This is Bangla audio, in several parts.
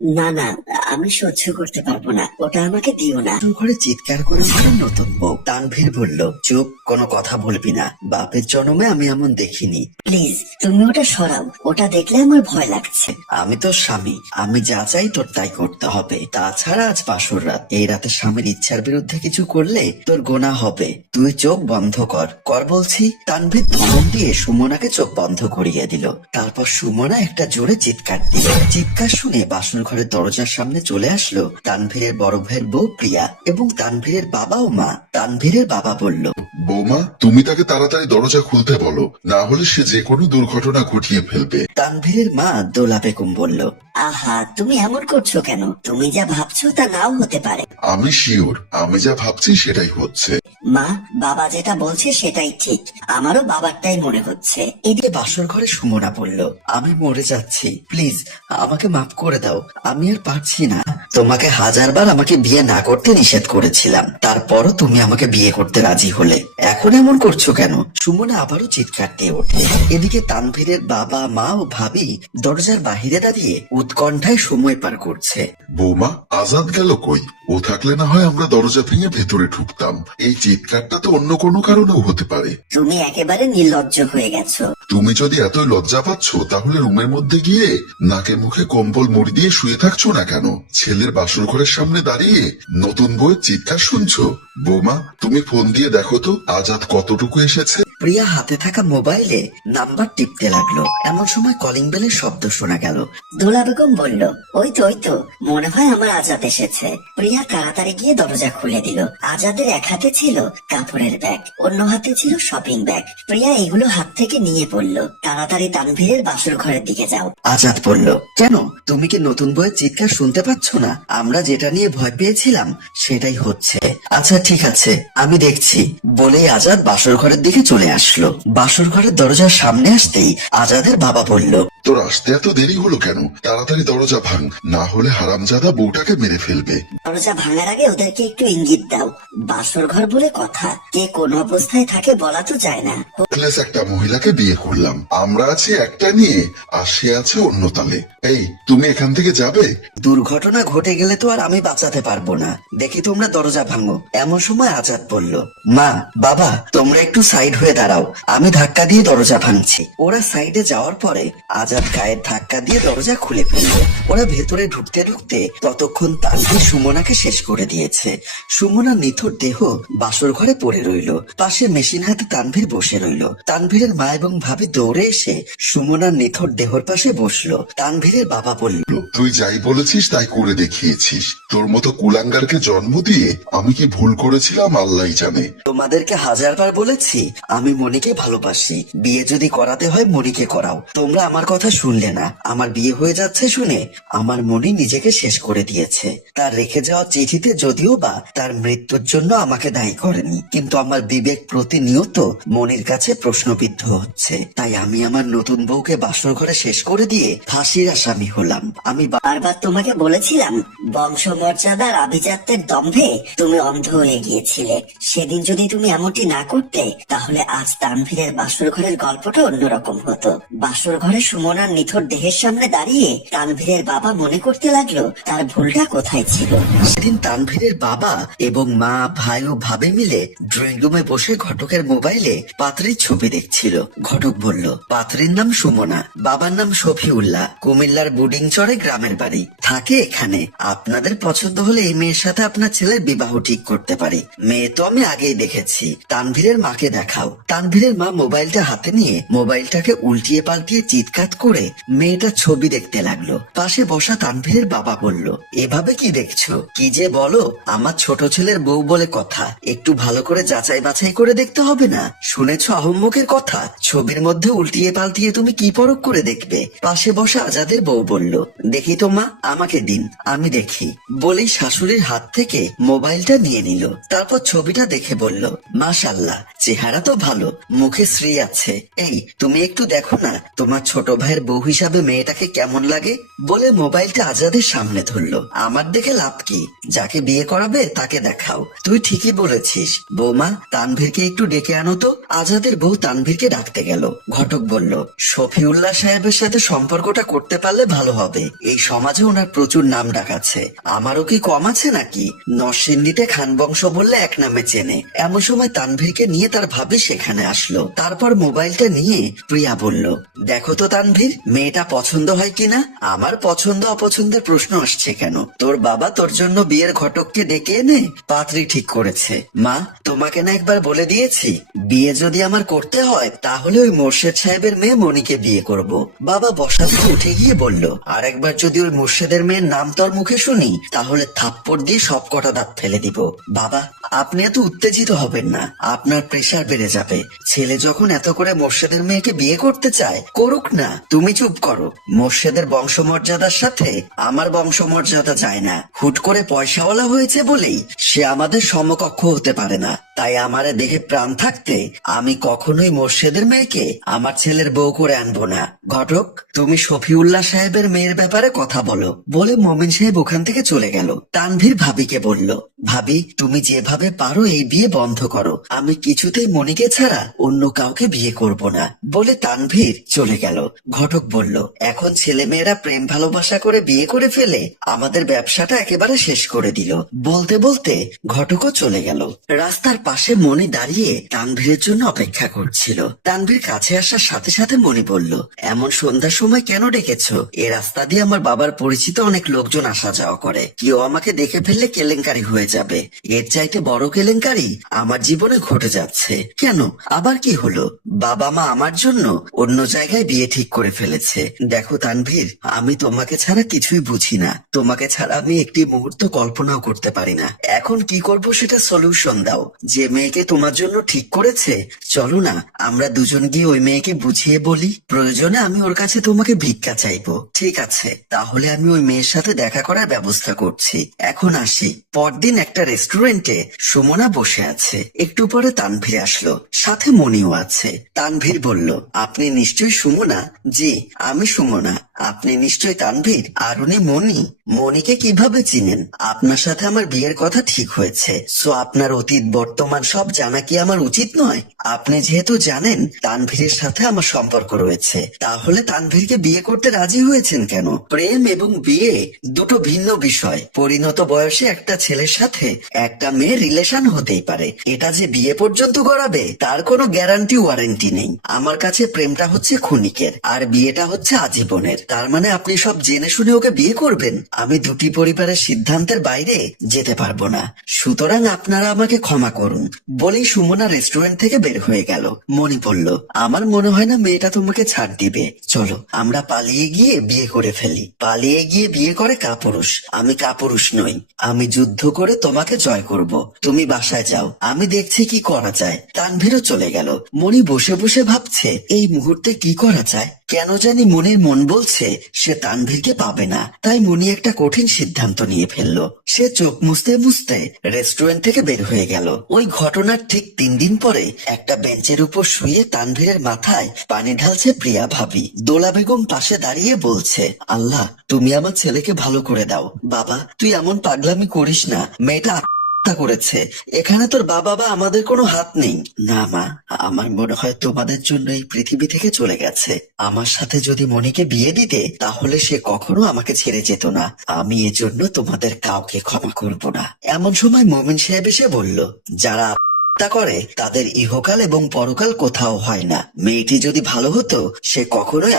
না না আমি সহ্য করতে পারব না। ওটা আমাকে দিও না। তোর ঘরে চিৎকার করে উঠল নতুন বউ। তানভীর বলল চুপ কোনো কথা বলবি না। বাপের জন্মে আমি এমন দেখিনি। প্লিজ তুমি ওটা সরাও। ওটা দেখলে আমার ভয় লাগছে। আমি তোর স্বামী। আমি যা চাই তোর তাই করতে হবে। তাছাড়া আজ বাসর রাত। এই রাতে স্বামীর ইচ্ছার বিরুদ্ধে কিছু করলে তোর গোনা হবে। তুই চোখ বন্ধ কর। কর বলছি তানভীর ধমক দিয়ে সুমনাকে চোখ বন্ধ করিয়ে দিল। তারপর সুমনা একটা জোরে চিৎকার দিল। চিৎকার শুনে বাসন ঘরের দরজার সামনে চলে আসলো তানভীরের বড় ভাইয়ের বউ প্রিয়া এবং তানভীরের বাবা ও মা। তানভীরের বাবা বলল বৌমা তুমি তাকে তাড়াতাড়ি দরজা খুলতে বলো না হলে সে যে কোনো দুর্ঘটনা ঘটিয়ে ফেলবে। তানভীরের মা দোলা বেগম বলল আহা তুমি এমন করছ কেন? তুমি যা ভাবছ তা নাও হতে পারে। আমি শিওর আমি যা ভাবছি সেটাই হচ্ছে। মা বাবা যেটা বলছে সেটাই ঠিক। আমারও বাবারটাই মনে হচ্ছে। এদিকে বাসর ঘরে সুমনা বলল আমি মরে যাচ্ছি। প্লিজ আমাকে মাফ করে দাও। আমি আর পারছি না। তোমাকে হাজারবার আমাকে বিয়ে না করতে নিষেধ করেছিলাম। তারপরও তুমি আমাকে বিয়ে করতে রাজি হলে। এখন এমন করছ কেন? সুমনা আবারও চিৎকার দিয়ে ওঠে। এদিকে তানভীরের বাবা মা ও ভাবি দরজার বাহিরে দাঁড়িয়ে উৎকণ্ঠায় সময় পার করছে। বৌমা আজাদ গেল কই? ও থাকলে না হয় আমরা দরজা ভেঙে ভেতরে ঢুকতাম। এই চিৎকারটা তো অন্য কোনো কারণেও হতে পারে। তুমি একেবারে নির্লজ্জ হয়ে গেছো। তুমি যদি এত লজ্জা পাচ্ছ তাহলে রুমের মধ্যে গিয়ে নাকে মুখে কম্বল মুড়ি দিয়ে শুয়ে থাকছো না কেন? ছেলের বাসর ঘরের সামনে দাঁড়িয়ে নতুন বইয়ের চিৎকার শুনছো। বৌমা তুমি ফোন দিয়ে দেখো তো আজাদ কতটুকু এসেছে? প্রিয়া হাতে থাকা মোবাইলে নাম্বার টিপতে লাগল। এমন সময় কলিং বেলের শব্দ শোনা গেল। দোলা বেগম বলল ওই তো ওই তো। মনে হয় আমার আজাদ এসেছে। প্রিয়া তাড়াতাড়ি গিয়ে দরজা খুলে দিল। আজাদের এক হাতে ছিল কাপড়ের ব্যাগ অন্য হাতে ছিল শপিং ব্যাগ প্রিয়া এগুলো হাত থেকে নিয়ে পড়ল। তাড়াতাড়ি তানভীরের বাসর ঘরের দিকে যাও। আজাদ বলল কেন? তুমি কি নতুন বইয়ের চিৎকার শুনতে পাচ্ছ না? আমরা যেটা নিয়ে ভয় পেয়েছিলাম সেটাই হচ্ছে। আচ্ছা ঠিক আছে আমি দেখছি। বলেই আজাদ বাসর ঘরের দিকে চলে আসলো। বাসর ঘরের দরজার সামনে আসতেই আজাদের বাবা বলল তোর আসতে এত দেরি হলো কেন? তাড়াতাড়ি দরজা ভাঙ না হলে হারামজাদা বউটাকে মেরে ফেলবে। দরজা ভাঙার আগে ওদেরকে একটু ইঙ্গিত দাও। বাসর ঘর বলে কথা কে কোন অবস্থায় থাকে বলা তো যায় না। প্লেস একটা মহিলাকে বিয়ে করলাম। আমরা আছি একটা নিয়ে আর সে আছে অন্য তালে। এই তুমি এখান থেকে যাবে? দুর্ঘটনা ঘটে গেলে তো আর আমি বাঁচাতে পারব না। দেখি তোমরা দরজা ভাঙো। এমন সময় আজাদ বলল মা বাবা তোমরা একটু সাইড হয়ে দাঁড়াও আমি ধাক্কা দিয়ে দরজা ভাঙছি। ওরা সাইডে যাওয়ার পরে আজাদ গায়ের ধাক্কা দিয়ে দরজা খুলে ফেলল। ওরা ভেতরে ঢুকতে ঢুকতে ততক্ষণ তানভীর সুমনাকে শেষ করে দিয়েছে। সুমনা নিথর দেহ বাসর ঘরে পড়ে রইল। পাশে মেশিন হাতে তানভীর বসে রইল। তানভীরের মা এবং ভাবি দৌড়ে এসে সুমনার নিথর দেহর পাশে বসল। তানভীরের বাবা বলল তুই যাই বলেছিস তাই করে দেখিয়েছিস। তোর মতো কুলাঙ্গারকে জন্ম দিয়ে আমি কি ভুল করেছিলাম আল্লাহ জানে। তোমাদেরকে হাজারবার বলেছি আমি মনিকে ভালোবাসি। বিয়ে যদি করাতে হয় মনিকে করাও। তোমরা আমার কথা শুনলে না। আমার বিয়ে হয়ে যাচ্ছে শুনে আমার মনি নিজেকে শেষ করে দিয়েছে। তার রেখে যাওয়া চিঠিতে যদিও বা তার মৃত্যুর জন্য আমাকে দায়ী করেনি। কিন্তু আমার বিবেক প্রতিনিয়ত মনির কাছে প্রশ্নবিদ্ধ হচ্ছে। তাই আমি আমার নতুন বউকে বাসর ঘরে শেষ করে দিয়ে ফাঁসির আসামি হলাম। আমি বারবার তোমাকে বলেছিলাম বংশমর্যাদার আভিজাত্যের দম্ভে তুমি অন্ধ হয়ে গিয়েছিলে। সেদিন যদি তুমি এমনটি না করতে, তাহলে আজ তানভীরের বাসর ঘরের গল্পটা অন্যরকম হতো। বাসর ঘরে সুমনার নিথর দেহের সামনে দাঁড়িয়ে তানভীরের বাবা মনে করতে লাগল, তার ভুলটা কোথায় ছিল? সেদিন তানভীরের বাবা এবং মা, ভাই ও ভাবে মিলে ড্রয়িং রুমে বসে ঘটকের মোবাইলে পাত্রীর ছবি দেখছিল। ঘটক বলল, পাত্রীর নাম সুমনা, বাবার নাম শফিউল্লাহ। কুমিল্লার বুডিং চরে গ্রামের বাড়ি। থাকে এখানে। আপনাদের পছন্দ হলে এই মেয়ের সাথে আপনার ছেলের বিবাহ ঠিক করতে পারি। মেয়ে তো আমি আগেই দেখেছি। তানভীরের মাকে দেখাও। তানভীরের মা মোবাইলটা হাতে নিয়ে মোবাইলটাকে উল্টিয়ে পাল্টিয়ে চিৎকার করে মেয়েটার ছবি দেখতে লাগল। পাশে বসা তানভীরের বাবা বলল, এভাবে কি দেখছ? কি যে বলো? আমার ছোট ছেলের বউ বলে কথা। একটু ভালো করে যাচাই বাছাই করে দেখতে হবে না? শুনেছো আহম্মকের কথা? ছবির মধ্যে উল্টিয়ে পাল্টিয়ে তুমি কি পরক করে দেখবে? পাশে বসা আজাদের বউ বলল, দেখি তো মা, আমাকে দিন, আমি দেখি। বলেই শাশুড়ির হাত থেকে মোবাইলটা নিয়ে নিল। তারপর ছবিটা দেখে বলল মাশাল্লাহ চেহারা তো ভালো। ভালো, মুখে শ্রী আছে। এই, তুমি একটু দেখো না, তোমার ছোট ভাইয়ের বউ হিসাবে মেয়েটাকে কেমন লাগে? বলে মোবাইলটা আজাদের সামনে ধরলো। আমার দেখে লাভ কি? যাকে বিয়ে করাবে, তাকে দেখাও। তুই ঠিকই বলেছিস। বৌমা, তানভীরকে একটু ডেকে আনো তো। আজাদের বউ তানভীরকে ডাকতে গেল। ঘটক বলল, শফিউল্লাহ সাহেবের সাথে সম্পর্কটা করতে পারলে ভালো হবে। এই সমাজে ওনার প্রচুর নাম ডাক আছে। আমারও কি কম আছে নাকি? নরসিংদীতে খান বংশ বললে এক নামে চেনে। এমন সময় তানভীরকে নিয়ে তার ভাবি সেখানে আসলো। তারপর মোবাইলটা নিয়ে প্রিয়া বলল, দেখো তো তানভীর, মেয়েটা পছন্দ হয় কিনা? আমার পছন্দ অপছন্দের প্রশ্ন আসছে কেন? তোর বাবা তোর জন্য বিয়ের ঘটককে ডেকে এনে পাত্রী ঠিক করেছে। মা, তোমাকে না একবার বলে দিয়েছি, বিয়ে যদি আমার করতে হয়, তাহলে ওই মোর্শেদ সাহেবের মেয়ে মনিকে বিয়ে করব। বাবা বসা থেকে উঠে গিয়ে বলল, আর একবার যদি ওই মোর্শেদের মেয়ের নাম তোর মুখে শুনি, তাহলে থাপ্পড় দিয়ে সব কটা দাঁত ফেলে দিব। বাবা, আপনি এত উত্তেজিত হবেন না। আপনার প্রেশার বেড়ে যাবে। ছেলে যখন এত করে মোর্শেদের মেয়েকে বিয়ে করতে চায়, করুক না। তুমি চুপ করো। মোর্শেদের বংশমর্যাদার সাথে আমার বংশমর্যাদা যায় না। হুট করে পয়সাওয়ালা হয়েছে বলেই সে আমাদের সমকক্ষ হতে পারে না। তাই আমারে দেখে প্রাণ থাকতে আমি কখনোই মোর্শেদের মেয়েকে আমার ছেলের বউ করে আনব না। ঘটক, তুমি শফিউল্লাহ সাহেবের মেয়ের ব্যাপারে কথা বলো বলে মমিন সাহেব ওখান থেকে চলে গেল। তানভীর ভাবিকে বলল, ভাবি, তুমি যেভাবে পারো এই বিয়ে বন্ধ করো। আমি কিছুতেই মনিকে ছাড়া অন্য কাউকে বিয়ে করব না। বলে তানভীর চলে গেল। ঘটক বলল, এখন ছেলে মেয়েরা প্রেম ভালোবাসা করে বিয়ে করে ফেলে আমাদের ব্যবসাটা একেবারে শেষ করে দিল। বলতে বলতে ঘটকও চলে গেল। রাস্তার পাশে মনি দাঁড়িয়ে তানভীরের জন্য অপেক্ষা করছিল। তানভীর কাছে আসার সাথে সাথে মনি বলল, এমন সন্ধ্যার সময় কেন ডেকেছ? এ রাস্তা দিয়ে আমার বাবার পরিচিত অনেক লোকজন আসা যাওয়া করে। কেউ আমাকে দেখে ফেললে কেলেঙ্কারি হয়ে যাবে। এর চাইতে বড় কেলেঙ্কারি আমার জীবনে ঘটে যাচ্ছে। কেন? আবার কি হলো? বাবা মা আমার জন্য অন্য জায়গায় বিয়ে ঠিক করে ফেলেছে। দেখো তানভীর, আমি তোমাকে ছাড়া কিছুই বুঝি না। তোমাকে ছাড়া আমি একটি মুহূর্ত কল্পনাও করতে পারি না। এখন কি করব সেটা সলিউশন দাও। যে মেয়েকে তোমার জন্য ঠিক করেছে, চলো না, আমরা দুজন গিয়ে ওই মেয়েকে বুঝিয়ে বলি। প্রয়োজনে আমি ওর কাছে তোমাকে ভিক্ষা চাইব, ঠিক আছে? তাহলে আমি ওই মেয়ের সাথে দেখা করার ব্যবস্থা করছি। এখন আসি। পরদিন একটা রেস্টুরেন্টে সুমনা বসে আছে। একটু পরে তানভীর আসলো। সাথে মনিও আছে। তানভীর বলল, আপনি নিশ্চয়ই সুমনা? জি, আমি সুমনা। আপনি নিশ্চয়ই তানভীর? আর উনি মনি। মনিকে কীভাবে চিনেন? আপনার সাথে আমার বিয়ের কথা ঠিক হয়েছে। সো আপনার অতীত, বর্তমান সব জানা কি আমার উচিত নয়? আপনি যেহেতু জানেন, তানভীরের সাথে আমার সম্পর্ক রয়েছে। তাহলে তানভীরকে বিয়ে করতে রাজি হয়েছেন কেন? প্রেম এবং বিয়ে দুটো ভিন্ন বিষয়। পরিণত বয়সে একটা ছেলের সাথে একটা মেয়ে রিলেশন হতেই পারে। এটা যে বিয়ে পর্যন্ত গড়াবে, তার কোনো গ্যারান্টি ওয়ারেন্টি নেই। আমার কাছে প্রেমটা হচ্ছে ক্ষণিকের আর বিয়েটা হচ্ছে আজীবনের। তার মানে আপনি সব জেনে শুনে ওকে বিয়ে করবেন। আমি দুটি পরিবারের সিদ্ধান্তের বাইরে যেতে পারব না। সুতরাং আপনারা আমাকে ক্ষমা করুন। বলেই সুমনা রেস্টুরেন্ট থেকে বের হয়ে গেল। মনি বলল আমার মনে হয় না মেয়েটা তোমাকে ছাড় দিবে। চলো, আমরা পালিয়ে গিয়ে বিয়ে করে ফেলি। পালিয়ে গিয়ে বিয়ে করে কাপুরুষ। আমি কাপুরুষ নই। আমি যুদ্ধ করে তোমাকে জয় করব। তুমি বাসায় যাও। আমি দেখছি কি করা যায়। তানভীরও চলে গেল। মনি বসে বসে ভাবছে, এই মুহূর্তে কি করা যায়? কেন জানি মনির মন বলছে, সে তানভীরকে পাবে না। তাই মনি একটা কঠিন সিদ্ধান্ত নিয়ে ফেলল। সে চোখ মুছতে মুছতে রেস্টুরেন্ট থেকে বের হয়ে গেল। ওই ঘটনার ঠিক তিন দিন পরে একটা বেঞ্চের উপর শুয়ে তানভীরের মাথায় পানি ঢালছে প্রিয়া ভাবি। দোলা বেগম পাশে দাঁড়িয়ে বলছে, আল্লাহ, তুমি আমার ছেলেকে ভালো করে দাও। বাবা, তুই এমন পাগলামি করিস না। মেয়েটা হত্যা করেছে। এখানে তোর বাবা বা আমাদের কোনো হাত নেই। না, মা। আমার মনে হয় তোমাদের জন্য এই পৃথিবী থেকে চলে গেছে। আমার সাথে যদি মনিকে বিয়ে দিতে, তাহলে সে কখনো আমাকে ছেড়ে যেত না। আমি এজন্য তোমাদের কাউকে ক্ষমা করব না। এমন সময় মমিন সাহেব এসে বলল, যারা হত্যা করে, তাদের ইহকাল এবং পরকাল কোথাও হয় না। মেয়েটি যদি ভালো হতো, সে কখনোই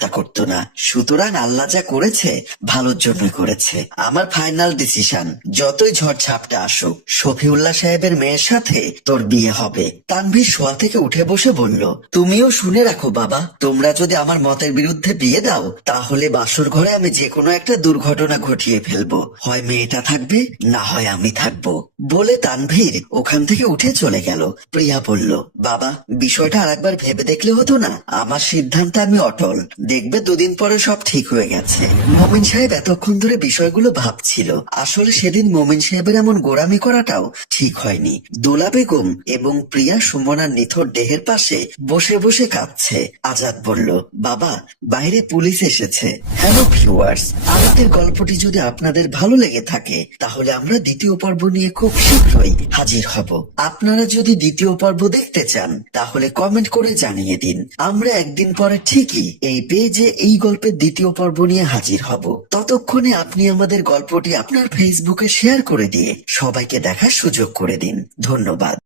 হত্যা করতো না। সুতরাং আল্লাহ যা করেছে, ভালোর জন্য করেছে। আমার ফাইনাল ডিসিশন যতই ঝড় ঝাপটা আসুক, শফিউল্লাহ সাহেবের মেয়ের সাথে তোর বিয়ে হবে। তানভীর শোয়া থেকে উঠে বসে বলল, তুমিও শুনে রাখো বাবা, তোমরা যদি আমার মতের বিরুদ্ধে বিয়ে দাও, তাহলে বাসর ঘরে আমি যে কোনো একটা দুর্ঘটনা ঘটিয়ে ফেলব। হয় মেয়েটা থাকবে, না হয় আমি থাকব। বলে তানভীর ওখান থেকে উঠে চলে গেল। প্রিয়া বলল, বাবা, বিষয়টা আরেকবার ভেবে দেখলে হতো না। আমার সিদ্ধান্তে আমি অটল। দেখবে দুদিন পরে সব ঠিক হয়ে গেছে। মমিন সাহেব এতক্ষণ ধরে বিষয়গুলো ভাবছিল। আসলে সেদিন মমিন সাহেবের এমন গোড়ামি করাটাও ঠিক হয়নি। দোলা বেগম এবং প্রিয়া সুমনার নিথর দেহের পাশে বসে বসে কাঁদছে। আজাদ বলল, বাবা, বাইরে পুলিশ এসেছে। হ্যালো ভিউয়ার্স আমাদের গল্পটি যদি আপনাদের ভালো লেগে থাকে, তাহলে আমরা দ্বিতীয় পর্ব নিয়ে খুব শীঘ্রই হাজির হব। আপনারা যদি দ্বিতীয় পর্ব দেখতে চান, তাহলে কমেন্ট করে জানিয়ে দিন। আমরা একদিন পরে ঠিকই এই পেজে এই গল্পের দ্বিতীয় পর্ব নিয়ে হাজির হব। ততক্ষণে আপনি আমাদের গল্পটি আপনার ফেসবুকে শেয়ার করে দিয়ে সবাইকে দেখার সুযোগ করে দিন। ধন্যবাদ।